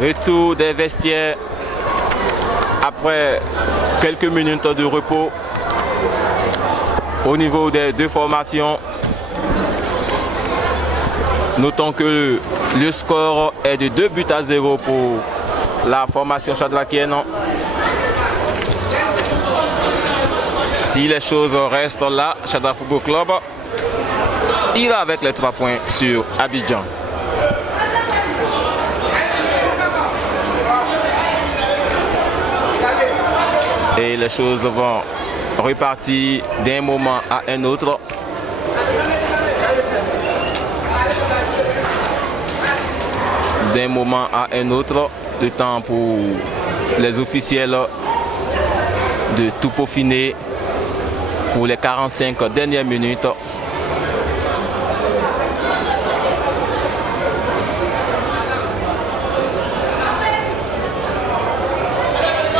Retour des vestiaires après quelques minutes de repos au niveau des deux formations. Notons que le score est de 2-0 pour la formation chadrakienne. Si les choses restent là, Chadra Football Club ira avec les 3 points sur Abidjan. Et les choses vont repartir d'un moment à un autre. D'un moment à un autre, le temps pour les officiels de tout peaufiner pour les 45 dernières minutes.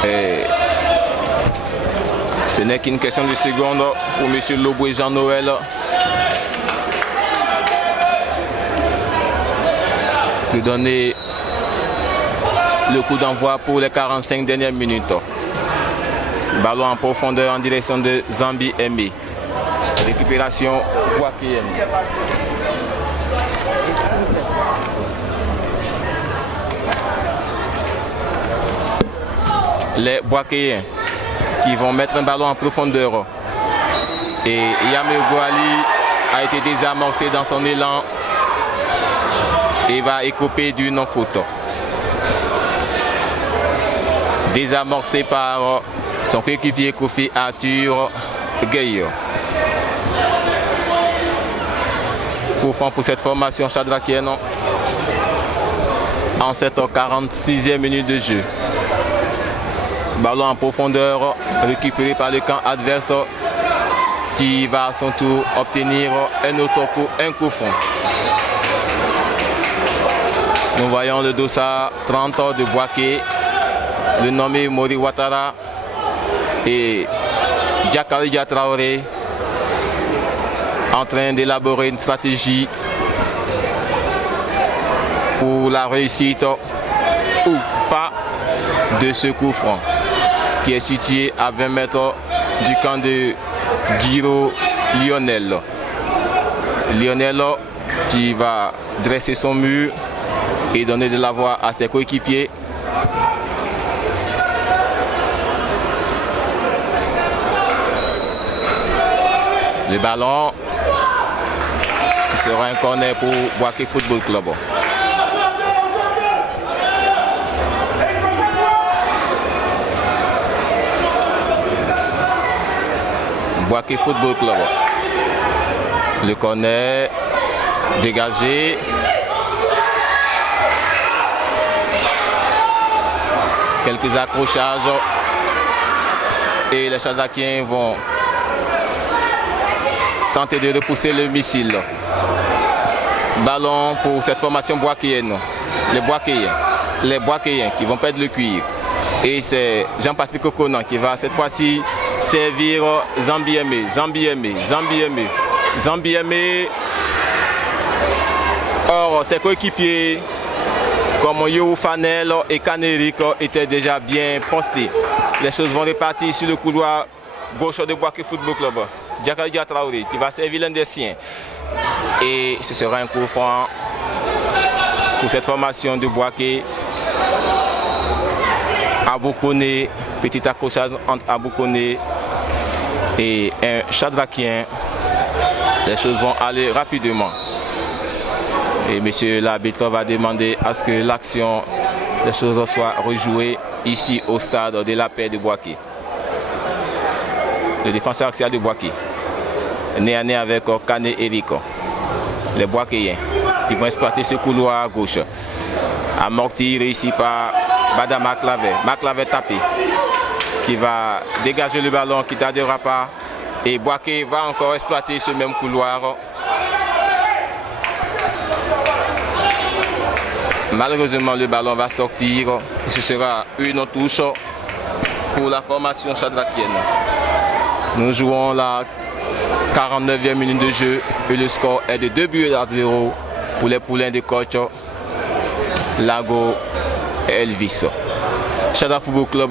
Et ce n'est qu'une question de seconde pour M. Lobo et Jean-Noël de donner le coup d'envoi pour les 45 dernières minutes. Ballon en profondeur en direction de Zambi Aimé. Récupération Boakéen. Les Boakéens qui vont mettre un ballon en profondeur. Et Yamé Gouali a été désamorcé dans son élan et va écoper d'une faute. Désamorcé par son coéquipier Kofi Arthur Gueye. Coup franc pour cette formation chadrakienne en cette 46e minute de jeu. Ballon en profondeur récupéré par le camp adverse qui va à son tour obtenir un autre coup, un coup franc. Nous voyons le dossard 30 de Boaké, le nommé Mori Ouattara et Diakari Traoré en train d'élaborer une stratégie pour la réussite ou pas de ce coup franc qui est situé à 20 mètres du camp de Guiro Lionel. Lionel qui va dresser son mur et donner de la voix à ses coéquipiers. Le ballon qui sera un corner pour Boaké Football Club. Boaké Football Club. Le corner dégagé. Quelques accrochages et les Chadrakiens vont tenter de repousser le missile. Ballon pour cette formation boakéenne. Les Boakéens qui vont perdre le cuir. Et c'est Jean-Patrick Okonan qui va cette fois-ci servir Zambi Aimé. Or, ses coéquipiers comme Yo Fanel et Kanerik étaient déjà bien postés. Les choses vont repartir sur le couloir gauche de Boaké Football Club. Diakari Traoré qui va servir l'un des siens. Et ce sera un coup franc pour cette formation de Boaké. Aboukone, petit accrochage entre Aboukone et un Chadrakien. Les choses vont aller rapidement. Et monsieur l'arbitre va demander à ce que l'action, les choses soient rejouées ici au stade de la paix de Boaké. Le défenseur axial de Boaké. Nez à nez avec Kane Eric. Les Boakéens qui vont exploiter ce couloir à gauche. Amorti réussi par Bada Maclaver tapé. Qui va dégager le ballon qui tardera pas. Et Boaké va encore exploiter ce même couloir. Malheureusement, le ballon va sortir et ce sera une touche pour la formation chadrakienne. Nous jouons la 49e minute de jeu et le score est de 2-0 pour les poulains de coach Lago Elvis. Shadrack Football Club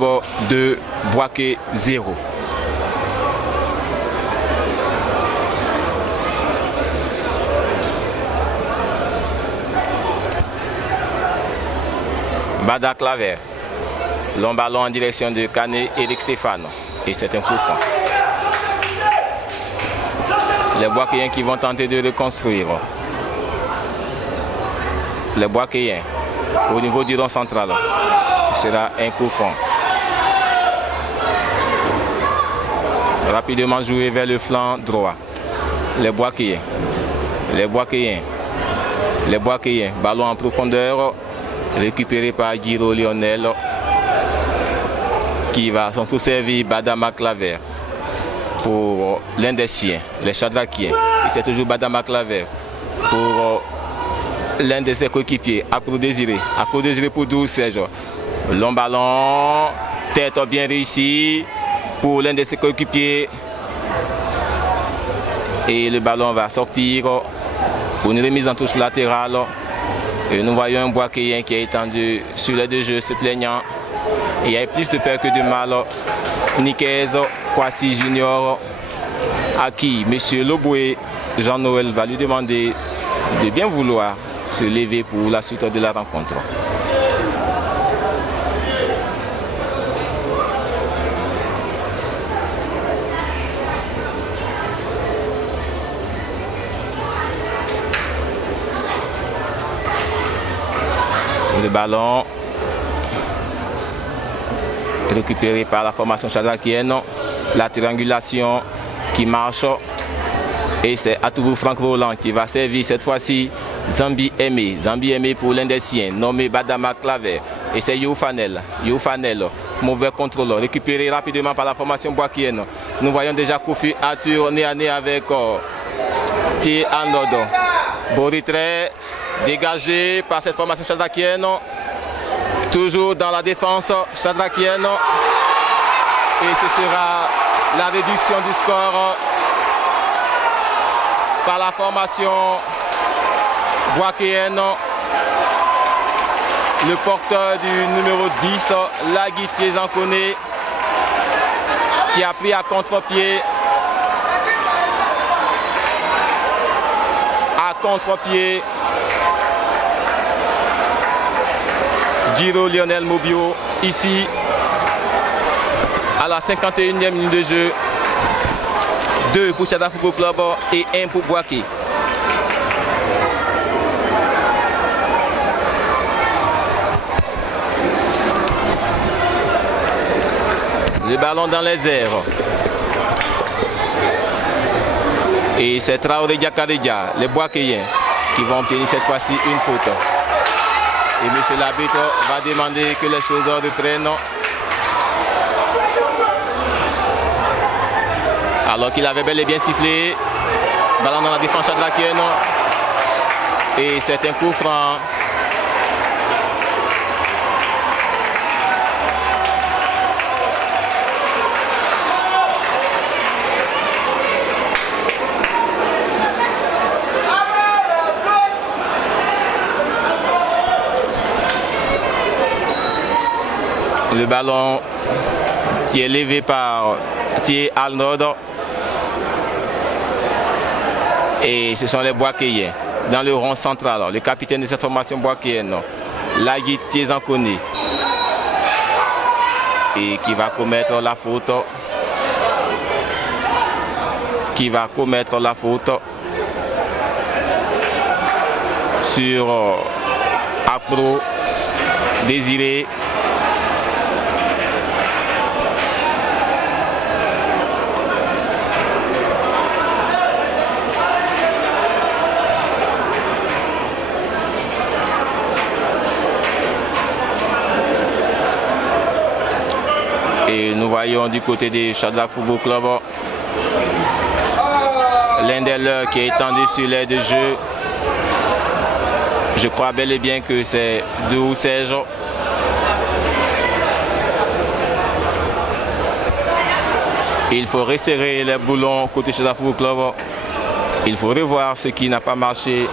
2, Boaké 0. Bada Claver. Long ballon en direction de Canet Eric Stéphane. Et c'est un coup franc. Les Boakéens qui vont tenter de reconstruire. Les Boakéens au niveau du rond central. Ce sera un coup franc. Rapidement joué vers le flanc droit. Les Boakéens. Les Boakéens. Les Boakéens. Ballon en profondeur. Récupéré par Giro Lionel. Qui va son tout servir Badama Claver pour l'un des siens, les Shadrakiens. Et c'est toujours Badama Claver pour l'un de ses coéquipiers, Akro Désiré. Akro Désiré pour 12 Serge. Long ballon, tête bien réussi pour l'un de ses coéquipiers. Et le ballon va sortir pour une remise en touche latérale. Et nous voyons un Boakéen qui est étendu sur les deux jeux, se plaignant. Il y a plus de peur que de mal. Niquez, Kwasi Junior, à qui M. Loboué, Jean-Noël va lui demander de bien vouloir se lever pour la suite de la rencontre. Le ballon récupéré par la formation shadrakienne, la triangulation qui marche et c'est Atoubou Franck Roland qui va servir cette fois-ci Zambi Aimé. Zambi Aimé pour l'un des siens, nommé Badama Claver, et c'est Youfanel. Mauvais contrôle, récupéré rapidement par la formation boakienne. Nous voyons déjà Kofi Arthur nez à nez avec Thierry Arnaud. Beau retrait dégagé par cette formation shadrakienne. Toujours dans la défense shadrakienne. Et ce sera la réduction du score par la formation boakéenne. Le porteur du numéro 10, Lagui Tiezankone, qui a pris à contre-pied. À contre-pied. Giro Lionel Mobio, ici, à la 51e minute de jeu. 2 pour Shadrack Football Club et 1 pour Boaké. Le ballon dans les airs. Et c'est Traoré Diakaredia, les Boakéens, qui vont obtenir cette fois-ci une faute. Et M. l'arbitre va demander que les choses reprennent. Alors qu'il avait bel et bien sifflé. Ballon dans la défense shadrakienne. Et c'est un coup franc. Le ballon qui est levé par Thierry Arnaud. Et ce sont les Boakéens dans le rond central. Le capitaine de cette formation boakéenne, Lagui Tiezankone, et qui va commettre la faute. Sur Akro Désiré. Et nous voyons du côté des Shadrack Football Club l'un des leurs qui est étendu sur l'aire de jeu. Je crois bel et bien que c'est Dourou Serge. Il faut resserrer les boulons côté Shadrack Football Club. Il faut revoir ce qui n'a pas marché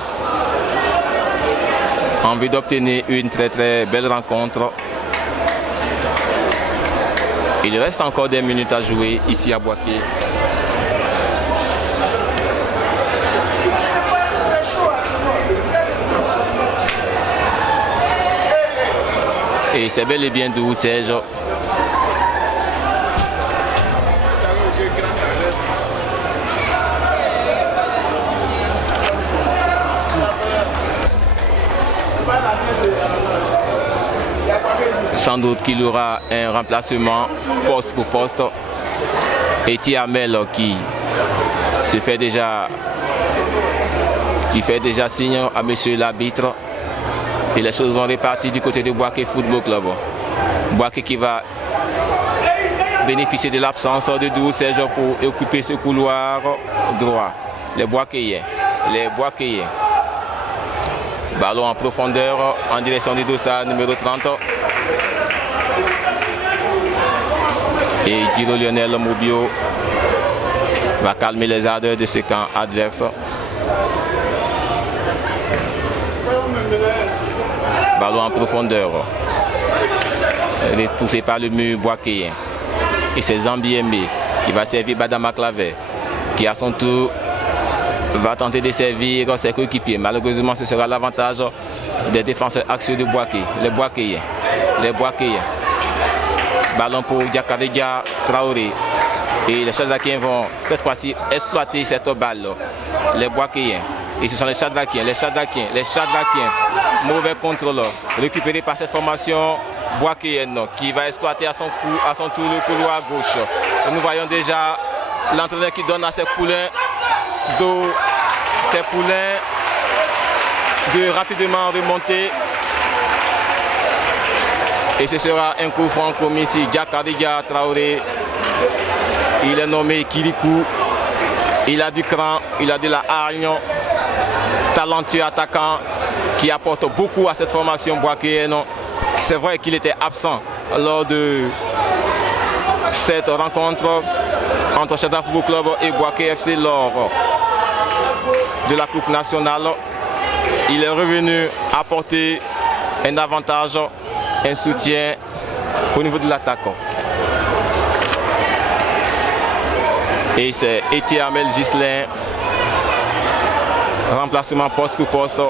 en vue d'obtenir une très belle rencontre. Il reste encore des minutes à jouer ici à Boaké. Et c'est bel et bien doux, Serge. Sans doute qu'il y aura un remplacement poste pour poste. Et Tiamel qui fait déjà signe à monsieur l'arbitre. Et les choses vont repartir du côté de Boaké Football Club. Boaké qui va bénéficier de l'absence de Doux Serge pour occuper ce couloir droit. Les Boakéiens. Ballon en profondeur en direction du Dossa numéro 30. Et Giro Lionel Mobio va calmer les ardeurs de ce camp adverse. Ballon en profondeur. Repoussé par le mur boakéen. Et c'est Zambiemé qui va servir Badama Claver, qui à son tour va tenter de servir ses coéquipiers. Malheureusement, ce sera l'avantage des défenseurs axiaux de Boaké. Les Boakéiens. Ballon pour Diakaredia Traoré. Et les Chadrakiens vont cette fois-ci exploiter cette balle. Les Boakéiens. Et ce sont les Chadrakiens. Mauvais contrôle. Récupéré par cette formation boakéenne qui va exploiter à son tour le couloir gauche. Et nous voyons déjà l'entraîneur qui donne à ses poulains de rapidement remonter. Et ce sera un coup franc comme ici. Diakaredia Traoré. Il est nommé Kirikou. Il a du cran, il a de la hargne. Talentueux attaquant qui apporte beaucoup à cette formation boakéenne. C'est vrai qu'il était absent lors de cette rencontre entre Chadra Football Club et Boaké FC lors de la Coupe nationale. Il est revenu apporter un avantage, un soutien au niveau de l'attaque. Et c'est Etiamel Gislain, remplacement poste pour poste,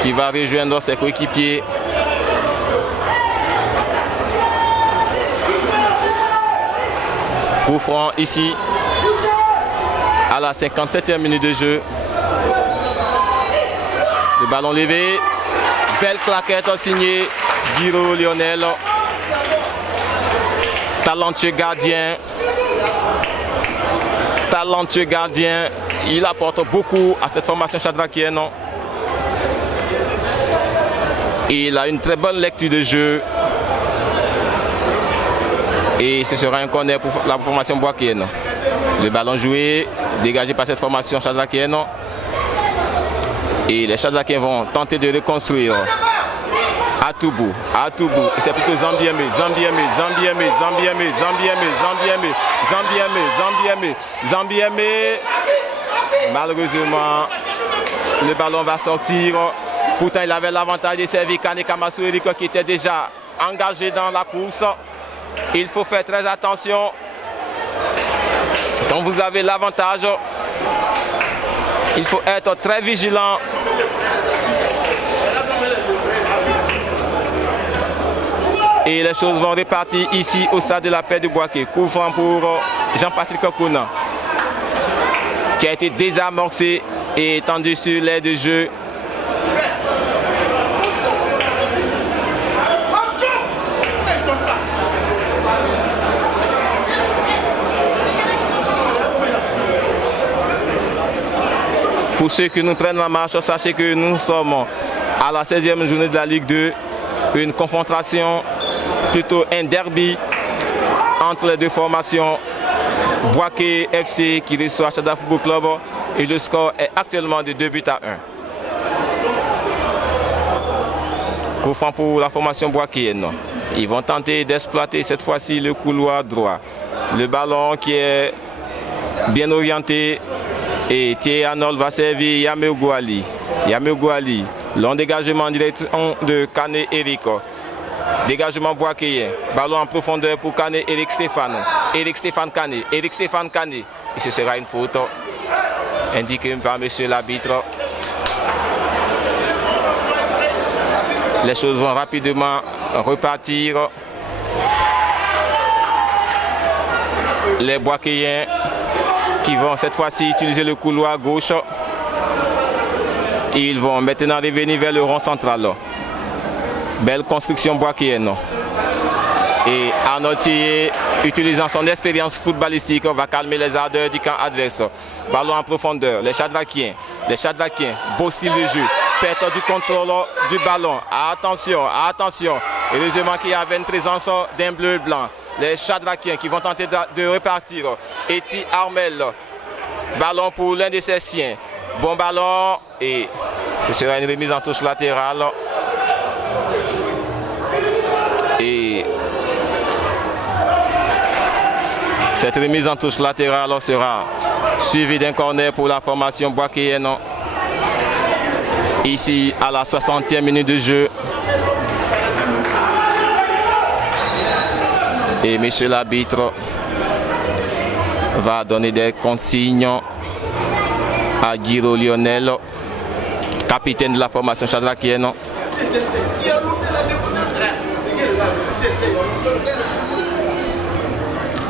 qui va rejoindre ses coéquipiers. Coup franc ici à la 57e minute de jeu. Le ballon levé. Belle claquette signée Giro Lionel. Talentueux gardien. Il apporte beaucoup à cette formation chadrakienne. Il a une très bonne lecture de jeu. Et ce sera un corner pour la formation boakéenne. Le ballon joué, dégagé par cette formation chadrakienne. Et les Chadrakiens vont tenter de reconstruire à tout bout. Et c'est plutôt Zambiemé. Malheureusement, le ballon va sortir. Pourtant, il avait l'avantage de servir Kane Kamasuriko qui était déjà engagé dans la course. Il faut faire très attention. Quand vous avez l'avantage, il faut être très vigilant. Et les choses vont repartir ici au stade de la paix de Boaké. Coup franc pour Jean-Patrick Kouna, qui a été désamorcé et étendu sur l'aire de jeu. Pour ceux qui nous prennent la marche, sachez que nous sommes à la 16e journée de la Ligue 2. Une confrontation, plutôt un derby entre les deux formations. Boaké FC qui reçoit Chadra Football Club et le score est actuellement de 2-1. Coup franc pour la formation boakéenne. Ils vont tenter d'exploiter cette fois-ci le couloir droit. Le ballon qui est bien orienté. Et Thierry Arnold va servir Yamé Gouali. Long dégagement en direction de Kane Eric. Dégagement Boakeyen. Ballon en profondeur pour Kane Eric Stéphane. Eric Stéphane Kane. Eric Stéphane Kane. Et ce sera une faute indiquée par monsieur l'arbitre. Les choses vont rapidement repartir. Les Boakeyens qui vont cette fois-ci utiliser le couloir gauche. Ils vont maintenant revenir vers le rond central. Belle construction boakeyenne. Et Arnaud Thier, utilisant son expérience footballistique, va calmer les ardeurs du camp adverse. Ballon en profondeur. Les Chadrakiens, beau style de jeu. Perte du contrôle du ballon. Attention, attention. Heureusement qu'il y avait une présence d'un bleu blanc. Les Chadrakiens qui vont tenter de repartir. Eti Armel. Ballon pour l'un de ses siens. Bon ballon. Et ce sera une remise en touche latérale. Et cette remise en touche latérale sera suivie d'un corner pour la formation boakeyenne. Ici à la 60e minute de jeu. Et monsieur l'arbitre va donner des consignes à Giro Lionel, capitaine de la formation chadrakienne.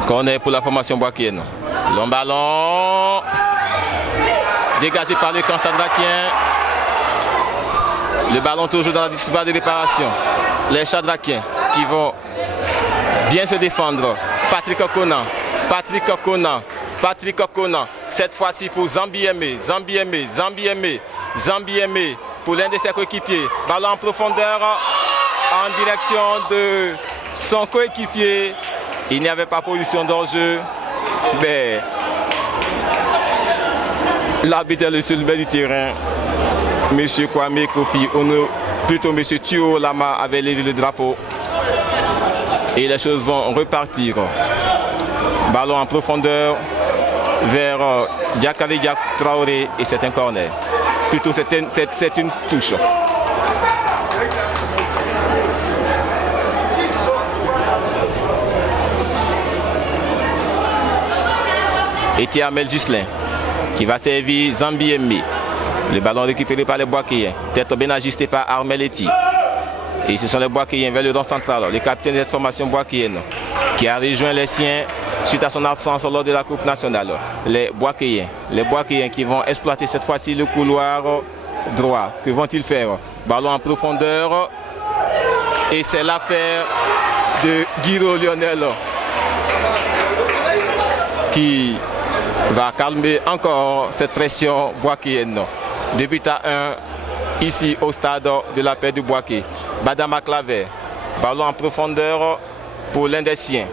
Corner pour la formation boakeyenne. Long ballon dégagé par le camp chadrakien. Le ballon toujours dans la discipline de réparation. Les Chadrakiens qui vont bien se défendre. Patrick Okona. Cette fois-ci pour Zambiemé pour l'un de ses coéquipiers. Ballon en profondeur en direction de son coéquipier. Il n'y avait pas position d'enjeu. Mais l'arbitre sur le bas du terrain, monsieur Kwame Kofi, plutôt monsieur Thio Lama avait levé le drapeau. Et les choses vont repartir. Ballon en profondeur vers Diakari Diak Traoré et c'est un corner. Plutôt c'est une touche. Et Tiamel Gislin qui va servir Zambiemé. Le ballon récupéré par les Boakeyens. Tête bien ajustée par Armel Eti. Et ce sont les Boakeyens vers le rond central. Le capitaine de cette formation boakeyenne qui a rejoint les siens suite à son absence lors de la Coupe nationale. Les Boakeyens qui vont exploiter cette fois-ci le couloir droit. Que vont-ils faire? Ballon en profondeur. Et c'est l'affaire de Giro Lionel qui va calmer encore cette pression boakeyenne. 2-1 ici au stade de la paix du Boaké. Badama Claver, ballon en profondeur pour l'un des siens.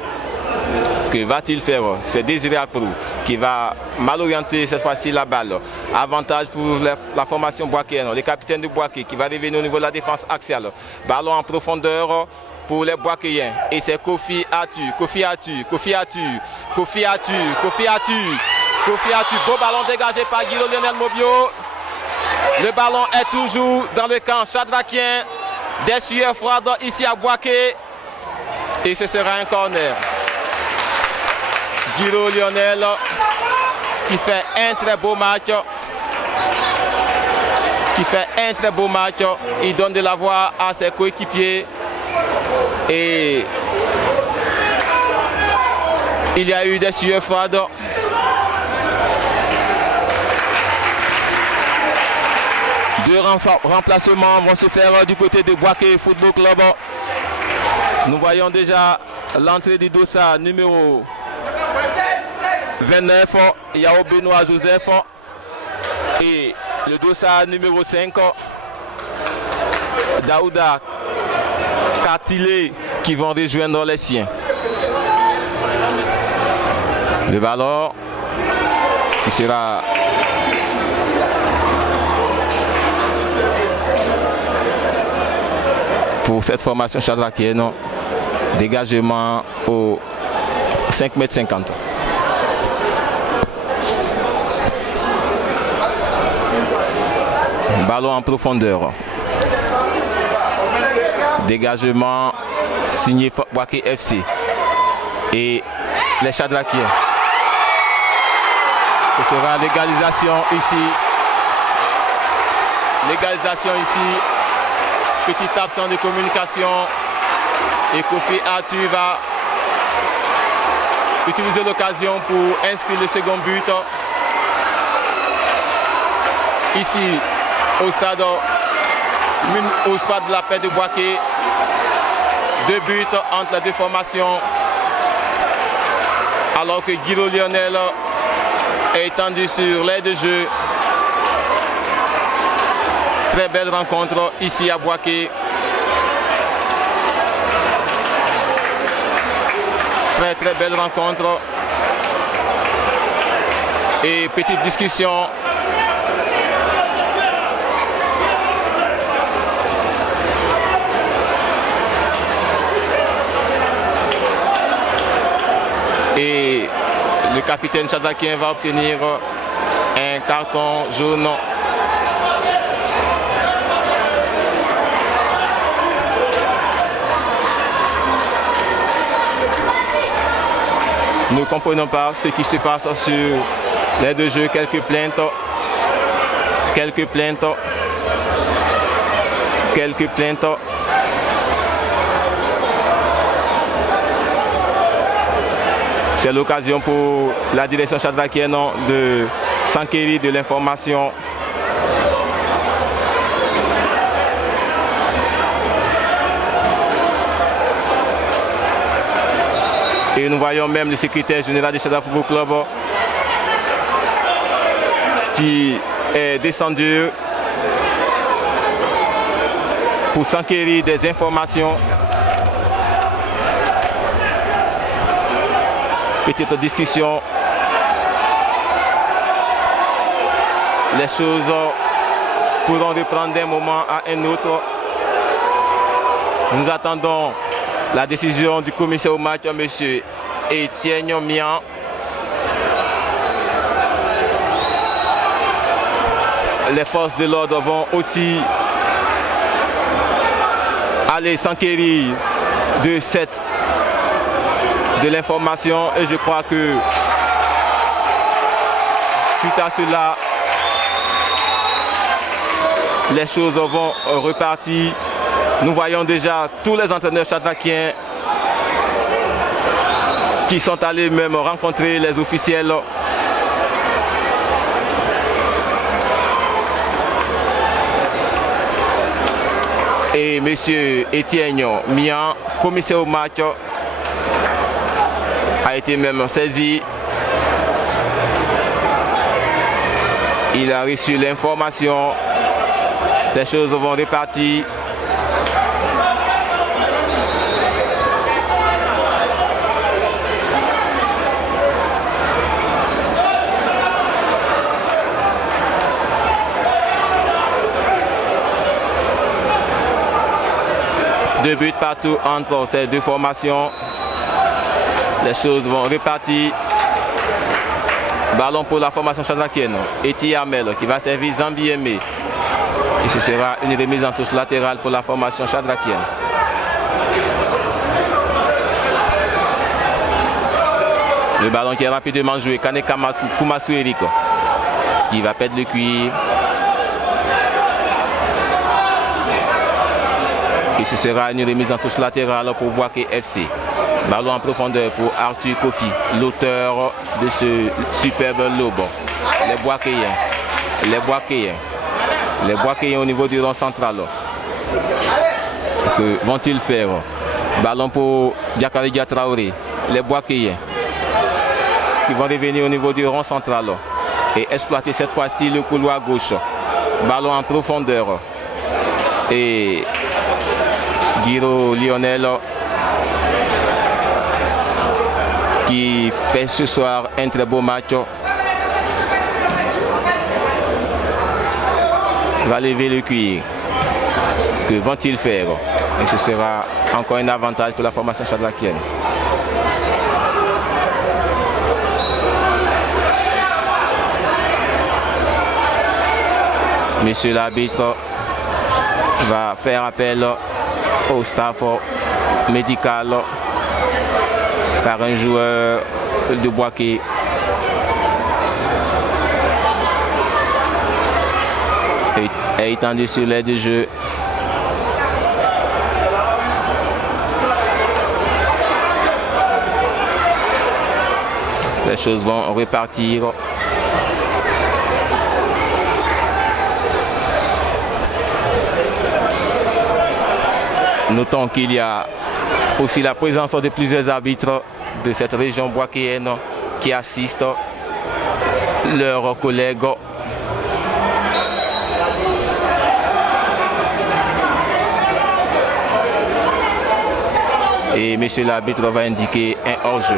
Que va-t-il faire? C'est Désiré Akrou qui va mal orienter cette fois-ci la balle. Avantage pour la formation boakeyenne. Le capitaine du Boaké qui va revenir au niveau de la défense axiale. Ballon en profondeur pour les Boakeyens. Et c'est Kofi Atu. Beau ballon dégagé par Guido Lionel Mobio. Le ballon est toujours dans le camp chadrakien. Des sueurs froides ici à Boaké. Et ce sera un corner. Guido Lionel qui fait un très beau match. Il donne de la voix à ses coéquipiers. Et il y a eu des sueurs froides. Deux remplacements vont se faire du côté de Boaké Football Club. Nous voyons déjà l'entrée du dossard numéro 29, Yao Benoît Joseph, et le dossard numéro 5, Daouda Katile, qui vont rejoindre les siens. Le ballon qui sera pour cette formation chadrakienne. Dégagement au 5,50 m. Ballon en profondeur. Dégagement signé Boaké FC. Et les Chadrakiens. Ce sera l'égalisation ici. L'égalisation ici. Petite absence de communication. Et Kofi Arthur va utiliser l'occasion pour inscrire le second but. Ici, au stade de la paix de Boaké. 2 buts entre les deux formations. Alors que Guiro Lionel est étendu sur l'aile de jeu. Très belle rencontre ici à Boaké. Très belle rencontre. Et petite discussion. Et le capitaine Chadrakien va obtenir un carton jaune. Nous ne comprenons pas ce qui se passe sur l'aire de jeu. Quelques plaintes. C'est l'occasion pour la direction chadrakienne de s'enquérir de l'information. Et nous voyons même le secrétaire général du Chadra Football Club qui est descendu pour s'enquérir des informations. Petite discussion. Les choses pourront reprendre d'un moment à un autre. Nous attendons la décision du commissaire au match, M. Etienne Mian. Les forces de l'ordre vont aussi aller s'enquérir de l'information et je crois que suite à cela, les choses vont repartir. Nous voyons déjà tous les entraîneurs chadrakiens qui sont allés même rencontrer les officiels. Et M. Etienne Mian, commissaire au match, a été même saisi. Il a reçu l'information. Les choses vont repartir. Deux buts partout entre ces deux formations. Les choses vont repartir. Ballon pour la formation chadrakienne. Eti Amel qui va servir Zambi Aimé. Et ce sera une remise en touche latérale pour la formation chadrakienne. Le ballon qui est rapidement joué. Kane Koumassou Eriko qui va perdre le cuir. Et ce sera une remise en touche latérale pour Boaké FC. Ballon en profondeur pour Arthur Kofi, l'auteur de ce superbe lobe. Les Boakéens au niveau du rond central. Que vont-ils faire? Ballon pour Diakaridia Traoré. Les Boakéens qui vont revenir au niveau du rond central et exploiter cette fois-ci le couloir gauche. Ballon en profondeur. Et Guiro Lionel qui fait ce soir un très beau match. Va lever le cuir. Que vont-ils faire? Et ce sera encore un avantage pour la formation chadrakienne. Monsieur l'arbitre va faire appel au staff médical par un joueur de Boaké. Est étendu sur l'aide de jeu. Les choses vont repartir. Notons qu'il y a aussi la présence de plusieurs arbitres de cette région boakéenne qui assistent leurs collègues. Et monsieur l'arbitre va indiquer un hors-jeu.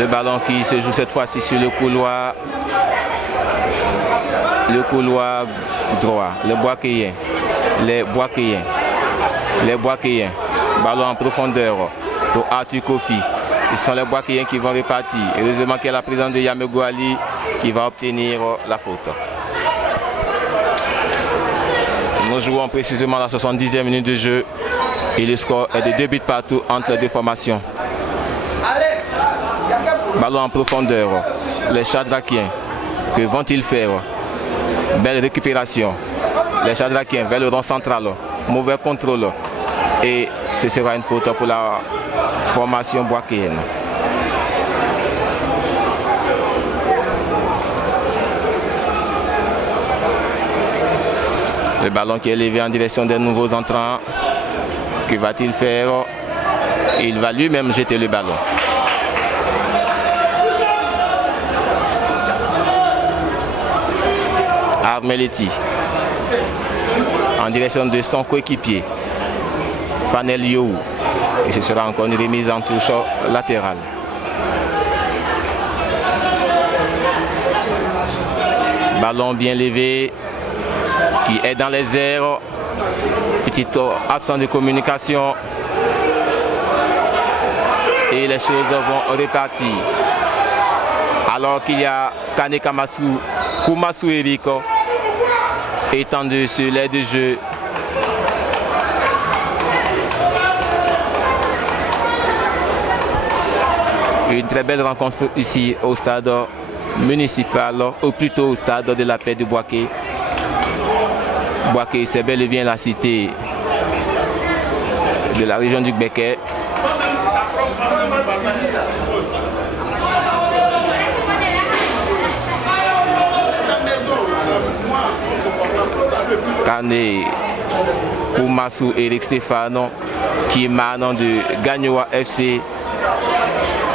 Le ballon qui se joue cette fois-ci sur le couloir droit, les Boakéens. Ballon en profondeur pour Arthur Kofi. Ce sont les Boakéens qui vont repartir. Heureusement qu'il y a la présence de Yamego Ali qui va obtenir la faute. Nous jouons précisément la 70e minute de jeu et le score est de 2 buts partout entre les deux formations. Ballon en profondeur, les Chadrakiens, que vont-ils faire? Belle récupération, les Chadrakiens vers le rond central, mauvais contrôle et ce sera une faute pour la formation boakéenne. Le ballon qui est levé en direction des nouveaux entrants. Que va-t-il faire? Il va lui-même jeter le ballon. Armeleti en direction de son coéquipier Fanel You. Et ce sera encore une remise en touche latérale. Ballon bien levé qui est dans les airs. Petite absence de communication. Et les choses vont repartir. Alors qu'il y a Kane Kumasu Eriko étendu sur l'aide de jeu. Une très belle rencontre ici au stade municipal, ou plutôt au stade de la paix de Boaké. Boaké, c'est bel et bien la cité de la région du Béquet. Kane Kumasu Eric Stéphano qui émane de Gagnoa FC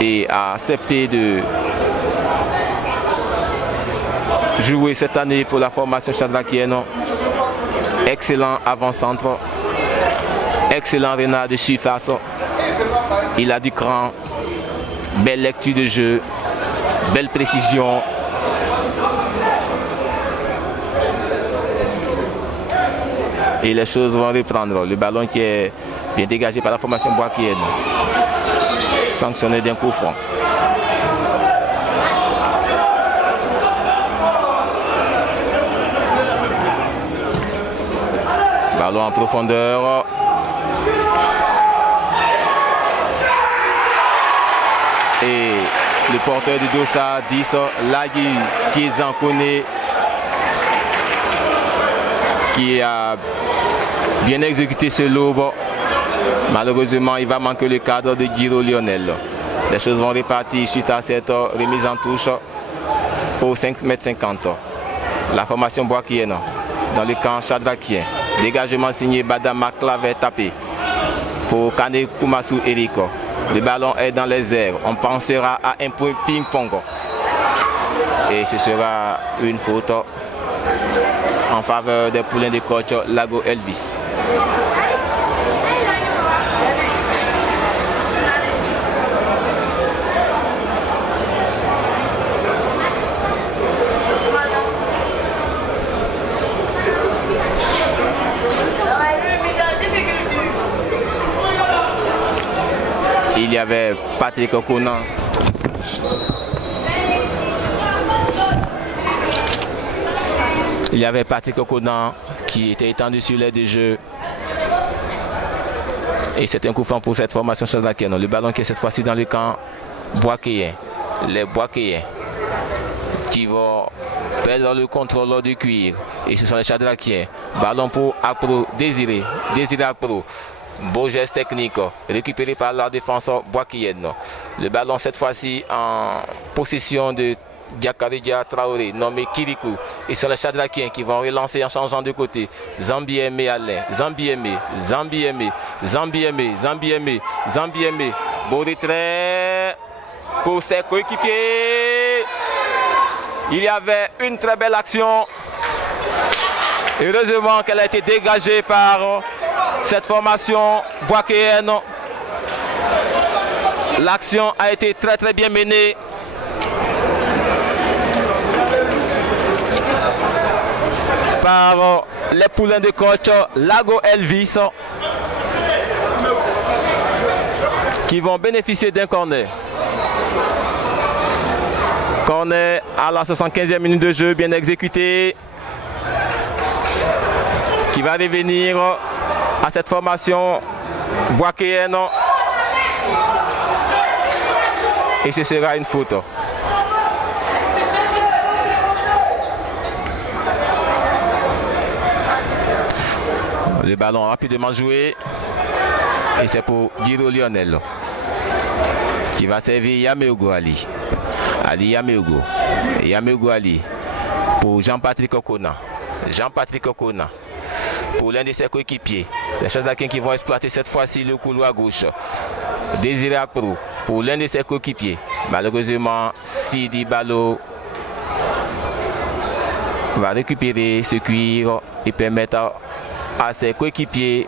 et a accepté de jouer cette année pour la formation chadrakienne. Excellent avant-centre, excellent renard de surface, il a du cran, belle lecture de jeu, belle précision. Et les choses vont reprendre. Le ballon qui est bien dégagé par la formation boakéenne, sanctionné d'un coup franc. Ballon en profondeur. Et le porteur du Dossa 10, Lagui Tiezan Kone, qui a bien exécuté ce lobe. Malheureusement, il va manquer le cadre de Giro Lionel. Les choses vont repartir suite à cette remise en touche au 5,50 m. La formation boakéenne dans le camp chadrakien. Dégagement signé Badama Clavet tapé pour Kane Kumasu Eriko. Le ballon est dans les airs. On pensera à un point ping-pong. Et ce sera une faute en faveur des poulains de coach Lago Elvis. Il y avait Patrick Conan Il y avait Patrick Okonan qui était étendu sur l'aile de jeu. Et c'est un coup franc pour cette formation chadrakienne. Le ballon qui est cette fois-ci dans le camp Boakéen. Les Boakéens qui vont perdre le contrôle du cuir. Et ce sont les chadrakiens. Ballon pour Akpro, Désiré Akpro. Beau geste technique récupéré par la défense boakéenne. Le ballon cette fois-ci en possession de Diakaridia Traoré, nommé Kirikou. Et sur les chadrakiens qui vont relancer en changeant de côté. Zambiémé Alain, Zambiémé. Beau retrait pour ses coéquipiers. Il y avait une très belle action. Heureusement qu'elle a été dégagée par cette formation boakéenne. L'action a été très bien menée. Par les poulains de coach Lago Elvis qui vont bénéficier d'un corner. Corner à la 75e minute de jeu, bien exécuté, qui va revenir à cette formation boakéenne. Et ce sera une faute. Le ballon rapidement joué. Et c'est pour Giro Lionel qui va servir Yameogo Ali. Ali Yameogo. Yameogo Ali pour Jean-Patrick Okona. Jean-Patrick Okona pour l'un de ses coéquipiers. Les chadrakiens qui vont exploiter cette fois-ci le couloir gauche. Désiré Akpro pour l'un de ses coéquipiers. Malheureusement, Sidi Balo va récupérer ce cuir et permettre à ses coéquipiers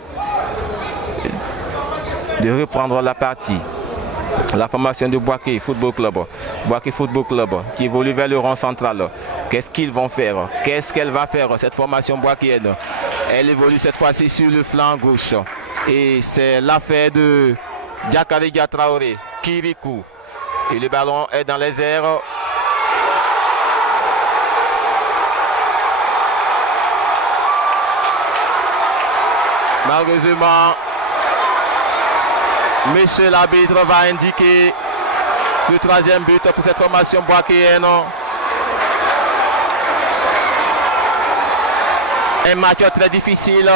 de reprendre la partie. La formation de Boaké Football Club. Boaké Football Club qui évolue vers le rond central. Qu'est-ce qu'ils vont faire? Qu'est-ce qu'elle va faire, cette formation boakéenne? Elle évolue cette fois-ci sur le flanc gauche. Et c'est l'affaire de Diakaridia Traoré, Kirikou. Et le ballon est dans les airs. Malheureusement, monsieur l'arbitre va indiquer le troisième but pour cette formation boakéenne. Un match très difficile.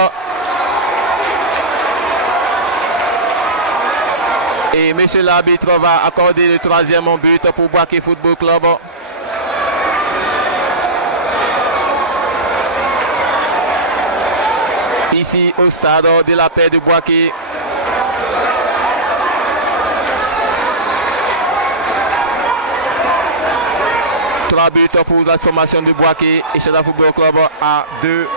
Et monsieur l'arbitre va accorder le troisième but pour Boaké Football Club. Ici au stade de la paix de Boaké. Trois buts pour la formation de Boaké et Chada Football Club à 2.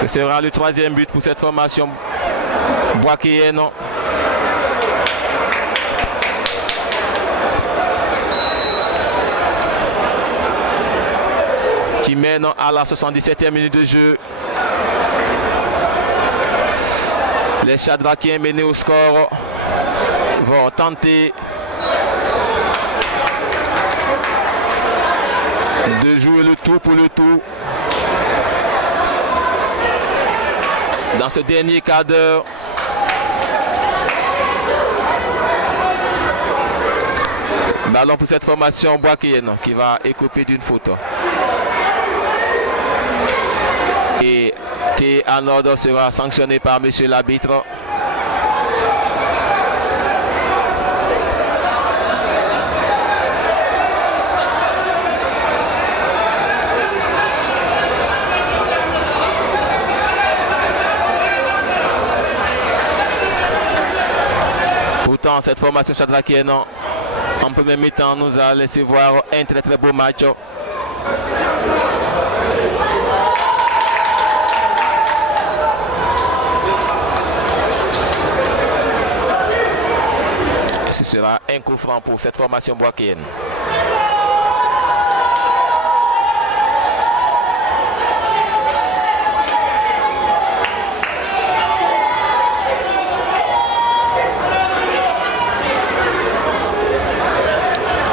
Ce sera le troisième but pour cette formation boakéenne. Qui mène à la 77e minute de jeu. Les chadrakiens menés au score vont tenter de jouer le tout pour le tout. Dans ce dernier quart d'heure, ballon pour cette formation boakéenne qui va écoper d'une faute. Et T. Arnold sera sanctionné par monsieur l'arbitre. Pourtant, cette formation chadrakienne En premier mi-temps, nous a laissé voir un très très beau match. Ce sera un coup franc pour cette formation boakéenne.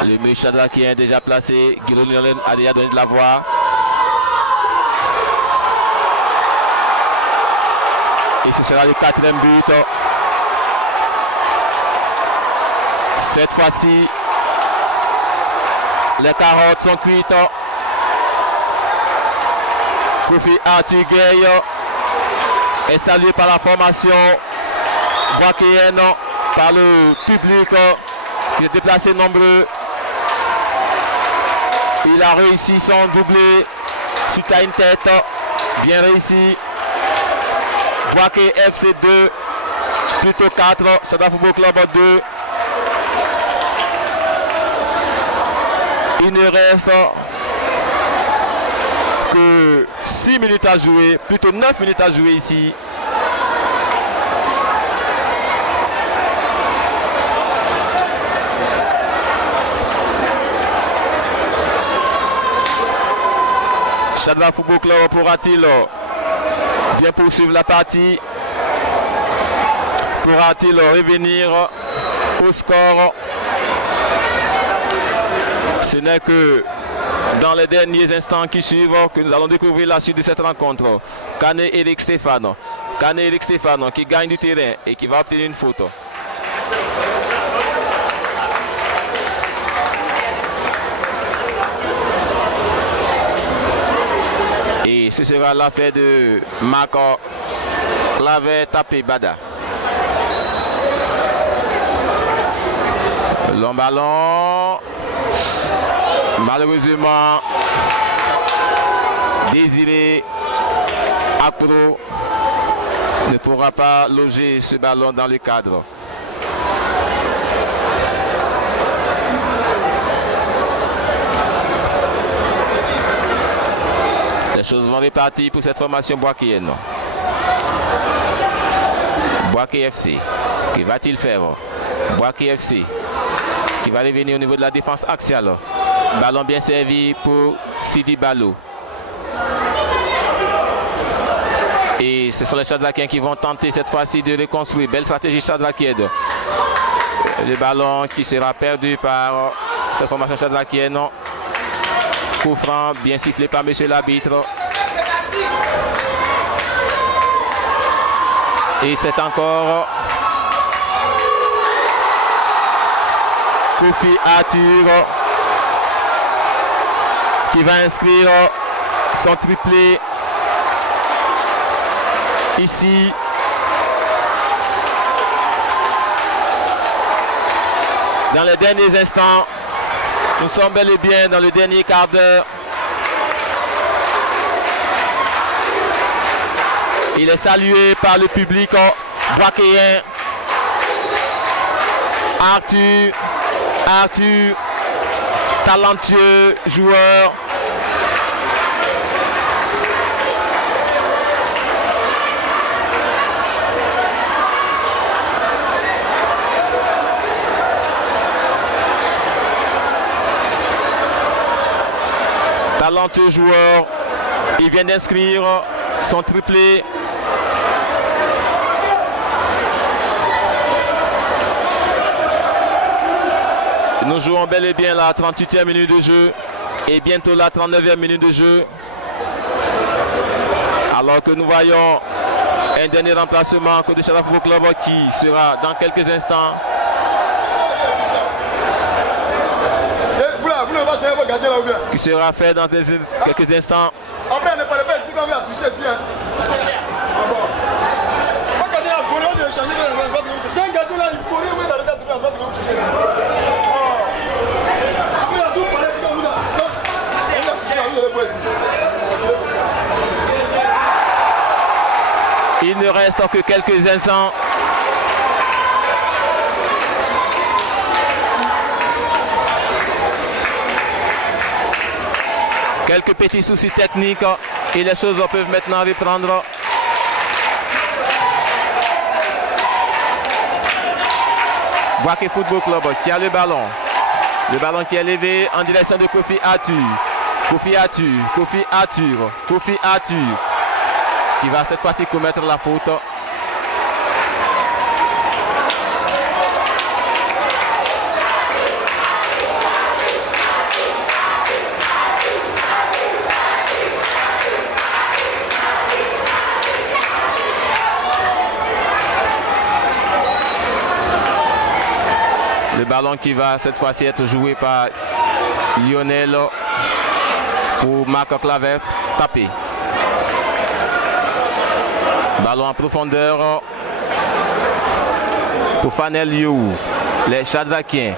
Le Meshadra qui est déjà placé, Guillaume Niolen a déjà donné de la voix. Et ce sera le 4e but. Cette fois-ci, les carottes sont cuites. Kofi Arthur Gueye est salué par la formation boakéenne, par le public qui est déplacé nombreux. Il a réussi son doublé suite à une tête bien réussi. Boaké FC 2, plutôt 4, Stade Football Club 2. Il ne reste que 6 minutes à jouer, plutôt 9 minutes à jouer ici. Stade Football Club pourra-t-il bien poursuivre la partie? Pourra-t-il revenir au score? Ce n'est que dans les derniers instants qui suivent que nous allons découvrir la suite de cette rencontre. Kane Eric Stéphane. Kane Eric Stéphane qui gagne du terrain et qui va obtenir une faute. Et ce sera l'affaire de Marco Claver tapé Bada. Long ballon. Malheureusement, Désiré Akpro ne pourra pas loger ce ballon dans le cadre. Les choses vont repartir pour cette formation boakéenne. Boaké FC, que va-t-il faire? Boaké FC qui va revenir au niveau de la défense axiale. Ballon bien servi pour Sidi Balou. Et ce sont les Chadlakiens qui vont tenter cette fois-ci de reconstruire. Belle stratégie Chadlakienne. Le ballon qui sera perdu par cette formation Chadlakienne. Coup franc bien sifflé par monsieur l'arbitre. Et c'est encore Kofi Arthur qui va inscrire son triplé ici. Dans les derniers instants, nous sommes bel et bien dans le dernier quart d'heure. Il est salué par le public boakéen. Arthur, talentueux joueur. Talentueux joueur. Il vient d'inscrire son triplé. Nous jouons bel et bien la 38e minute de jeu et bientôt la 39e minute de jeu. Alors que nous voyons un dernier remplacement côté Stade Football Club qui sera dans quelques instants. Qui sera fait dans quelques instants. Après, ne parlez pas ici quand on va toucher ici. C'est un gâteau là, il pourrait où est dans le gâteau là, on va toucher. Après, la soupe, parlez ici comme ça. On va toucher la rue de l'époisse. Il ne reste que quelques instants. quelques petits soucis techniques et les choses peuvent maintenant reprendre. Boaké Football Club qui a le ballon. Le ballon qui est levé en direction de Kofi Arthur. Kofi Arthur qui va cette fois-ci commettre la faute. Le ballon qui va cette fois-ci être joué par Lionel pour Marc Claver taper. Ballon en profondeur pour Fanel You. Les Chadrakiens.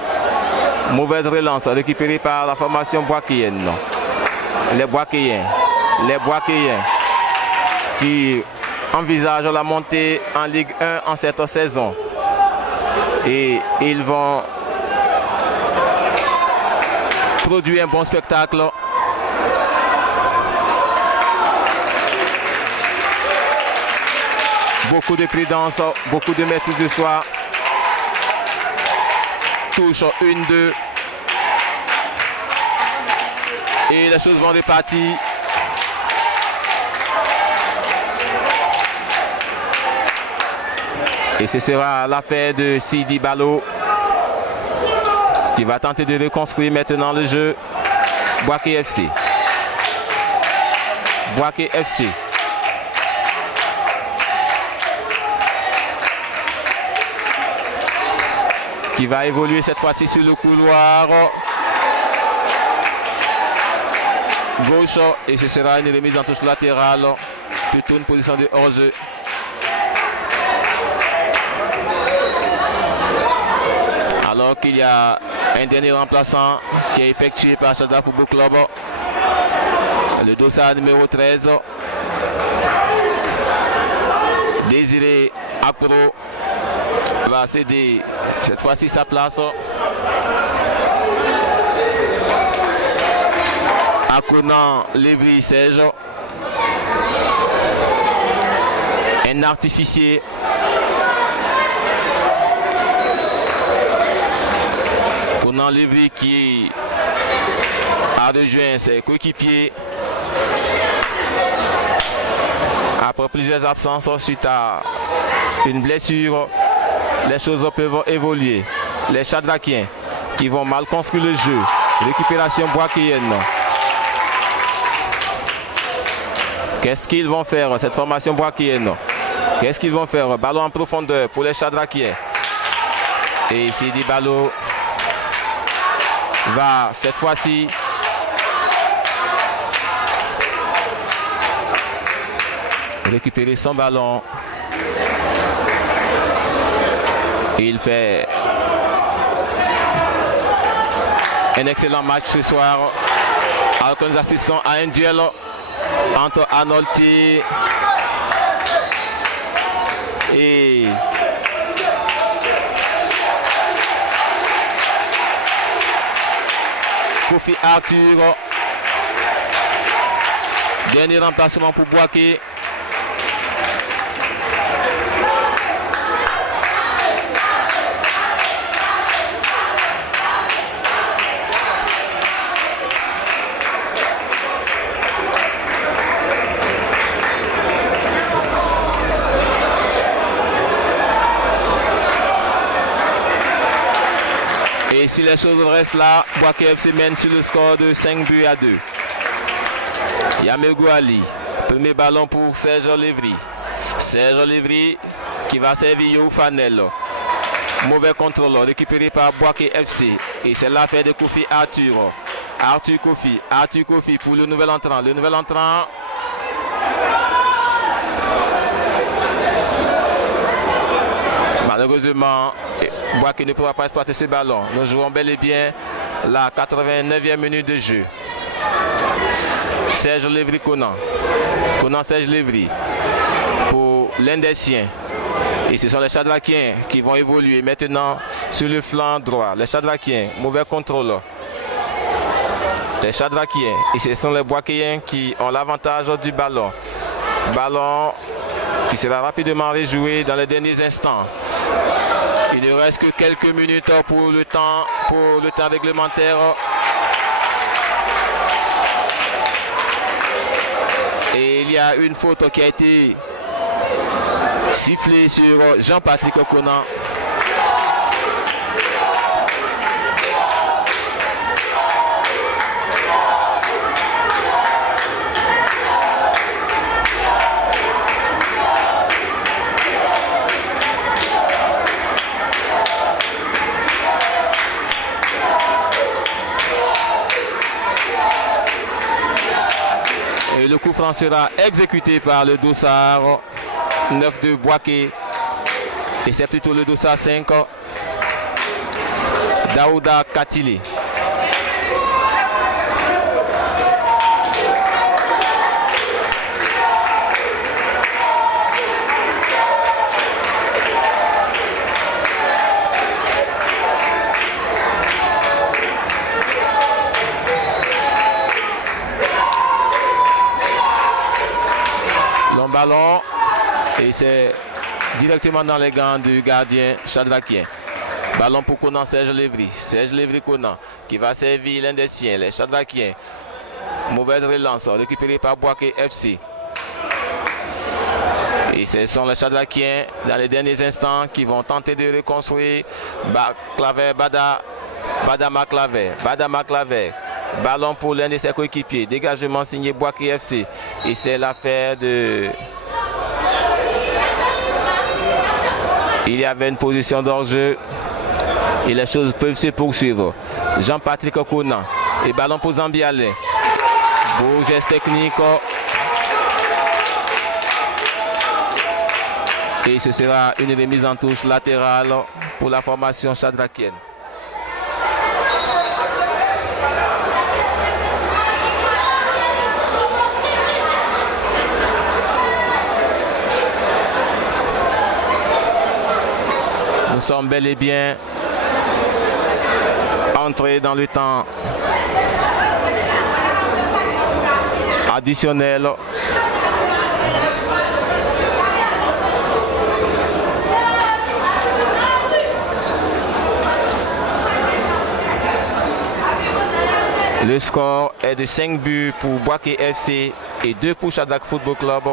Mauvaise relance récupérée par la formation boakéenne. Les Boakéens qui envisagent la montée en Ligue 1 en cette saison. Et ils vont produire un bon spectacle. Beaucoup de prudence, beaucoup de maîtrise de soi. Touche 1-2. Et les choses vont repartir. Et ce sera l'affaire de Sidi Balo qui va tenter de reconstruire maintenant le jeu. Boaké FC. Qui va évoluer cette fois-ci sur le couloir gauche. Et ce sera une remise en touche latérale. Plutôt une position de hors-jeu. Alors qu'il y a un dernier remplaçant qui est effectué par Chadra Football Club. Le dossard numéro 13. Désiré Akuro va céder cette fois-ci sa place à Conan Lévry Serge. Un artificier. Conan Lévry qui a rejoint ses coéquipiers après plusieurs absences suite à une blessure. Les choses peuvent évoluer. Les Chadrakiens qui vont mal construire le jeu. Récupération boakéenne. Qu'est-ce qu'ils vont faire cette formation boakéenne? Qu'est-ce qu'ils vont faire? Ballon en profondeur pour les Chadrakiens. Et Sidi Balo va cette fois-ci récupérer son ballon. Il fait un excellent match ce soir. Alors que nous assistons à un duel entre Arnolti et Kofi Arthur. Dernier remplacement pour Boaké. Et si les choses restent là, Boaké FC mène sur le score de 5-2. Yamegou Ali, premier ballon pour Serge Lévry. Serge Lévry qui va servir Yo Fanel. Mauvais contrôle récupéré par Boaké FC. Et c'est l'affaire de Kofi Arthur. Arthur Kofi pour le nouvel entrant. Le nouvel entrant. Malheureusement, Boaké ne pourra pas exploiter ce ballon. Nous jouons bel et bien la 89e minute de jeu. Serge Lévry Conan Serge Lévry pour l'un des siens. Et ce sont les Chadrakiens qui vont évoluer maintenant sur le flanc droit. Les Chadrakiens, mauvais contrôle. Les Chadrakiens. Et ce sont les Boakéens qui ont l'avantage du ballon. Ballon qui sera rapidement rejoué dans les derniers instants. Il ne reste que quelques minutes pour le temps réglementaire. Et il y a une faute qui a été sifflée sur Jean-Patrick Conan. Le coup franc sera exécuté par le dossard 9 de Boaké. Et c'est plutôt le dossard 5, Daouda Katili. Ballon et c'est directement dans les gants du gardien Chadrakien. Ballon pour Conan, Serge Lévry. Serge Lévry Conan qui va servir l'un des siens, les Chadrakiens. Mauvaise relance récupérée par Boaké FC. Et ce sont les Chadrakiens dans les derniers instants qui vont tenter de reconstruire Badama Claver. Ballon pour l'un de ses coéquipiers. Dégagement signé Boaké FC. Et c'est l'affaire de... Il y avait une position d'hors-jeu. Et les choses peuvent se poursuivre. Jean-Patrick Conan. Et ballon pour Zambialé. Beau geste technique. Et ce sera une remise en touche latérale pour la formation chadrakienne. Nous sommes bel et bien entrés dans le temps additionnel. Le score est de 5 buts pour Boaké FC et 2 pour Chadrak Football Club.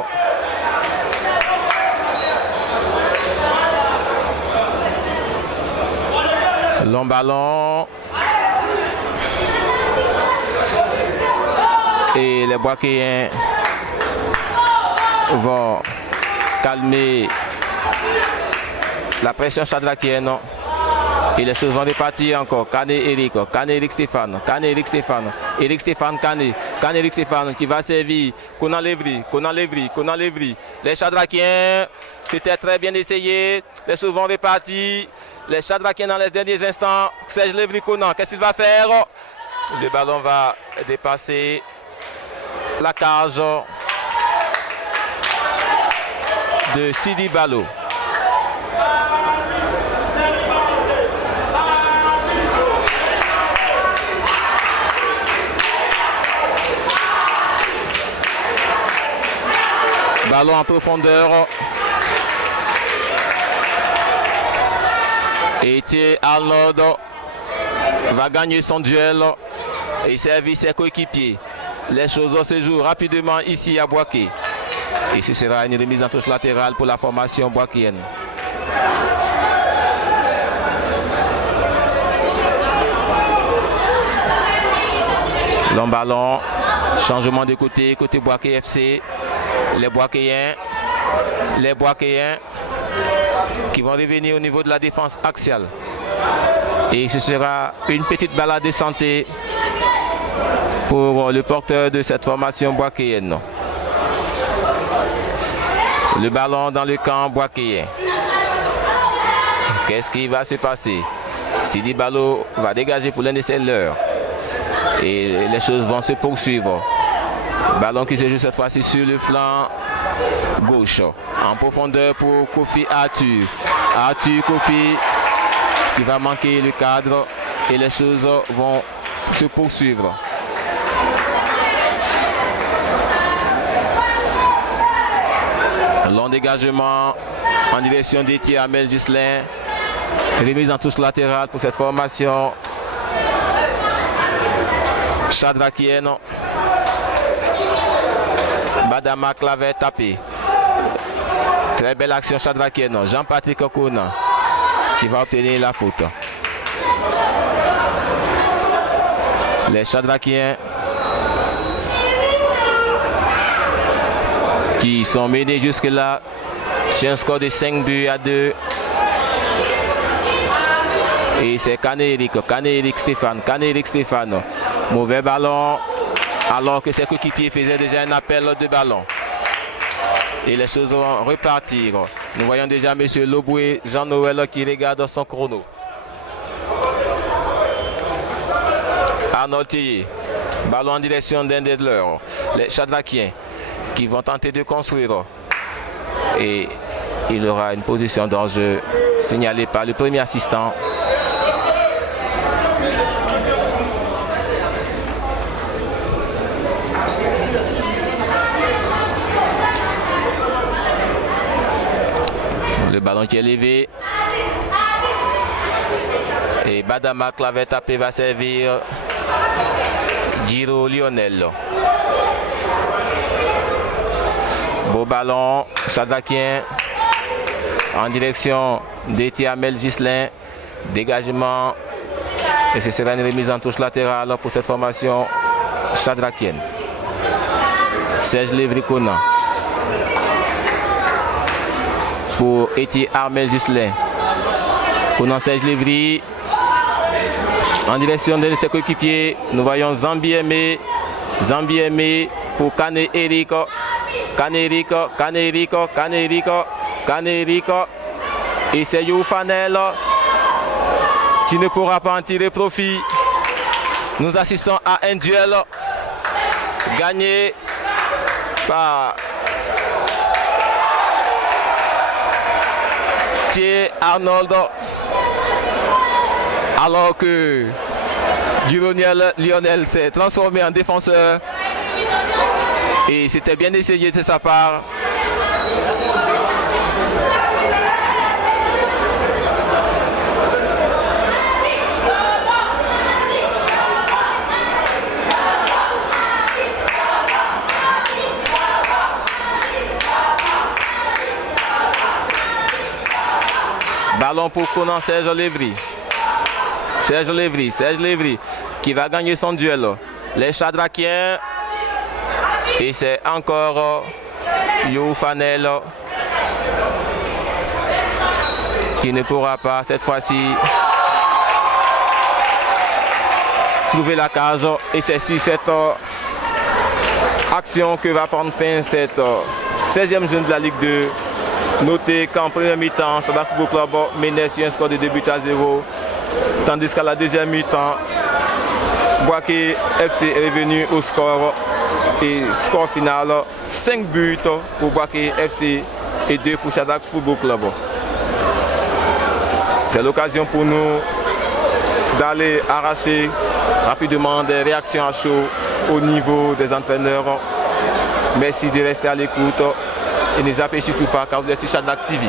Long ballon. Et les Boakéens vont calmer la pression chadrakienne. Et les choses vont repartir encore. Kane Eric Stéphane. Eric Stéphane qui va servir Conan Lévry. Les Chadrakiens, c'était très bien essayé. Les choses vont repartir. Les Chadrakiens dans les derniers instants. Serge Lévry Conan, qu'est-ce qu'il va faire? Le ballon va dépasser la cage de Sidi Balo. Ballon en profondeur. Et Thierry Arnold va gagner son duel et servir ses coéquipiers. Les choses se jouent rapidement ici à Boaké. Et ce sera une remise en touche latérale pour la formation boakéenne. Long ballon, changement de côté Boaké FC. Les Boakéens qui vont revenir au niveau de la défense axiale. Et ce sera une petite balade de santé pour le porteur de cette formation boakéenne. Le ballon dans le camp boakéen. Qu'est-ce qui va se passer? Sidi Balo va dégager pour l'un de ses leurs. Et les choses vont se poursuivre. Ballon qui se joue cette fois-ci sur le flanc gauche. En profondeur pour Kofi Arthur. Kofi qui va manquer le cadre. Et les choses vont se poursuivre. Long dégagement en direction d'Étienne Amel Gislain. Remise en touche latérale pour cette formation chadrakienne. Badama Clavet tapé. Très belle action chadrakienne. Jean-Patrick Okuna qui va obtenir la faute. Les chadrakiens qui sont menés jusque-là sur un score de 5-2. Et c'est Kane-Eric Stéphane. Mauvais ballon, alors que ses coéquipiers faisaient déjà un appel de ballon. Et les choses vont repartir. Nous voyons déjà M. Loboué, Jean-Noël qui regarde son chrono. Arnold Thier, ballon en direction d'Endedler. Les chadrakiens qui vont tenter de construire. Et il y aura une position d'enjeu signalée par le premier assistant. Le ballon qui est levé. Et Badama Clavet tapé va servir Giro Lionel. Beau ballon, Chadakien en direction d'Étienne Amel Gislain. Dégagement. Et ce sera une remise en touche latérale pour cette formation chadrakienne. Serge Lévry-Conan pour Étienne Amel Gislain. Conan Serge Lévry en direction de ses coéquipiers. Nous voyons Zambi Aimé pour Kane-Eric. Et c'est Youfanel qui ne pourra pas en tirer profit. Nous assistons à un duel gagné par Thier Arnold, alors que Lionel s'est transformé en défenseur. Et c'était bien essayé de sa part. Ballon pour Conan Serge Lévry. Serge Lévry qui va gagner son duel. Les chadrakiens. Et c'est encore Youfanel qui ne pourra pas cette fois-ci trouver la cage. Et c'est sur cette action que va prendre fin cette 16e journée de la Ligue 2. Notez qu'en première mi-temps, Sada Football Club menait sur un score de 2-0, tandis qu'à la deuxième mi-temps, Boaké FC est revenu au score. Et score final, 5 buts pour Boaké FC et 2 pour Shadrack Football Club. C'est l'occasion pour nous d'aller arracher rapidement des réactions à chaud au niveau des entraîneurs. Merci de rester à l'écoute et ne zappez surtout pas quand vous êtes sur Shadrack TV.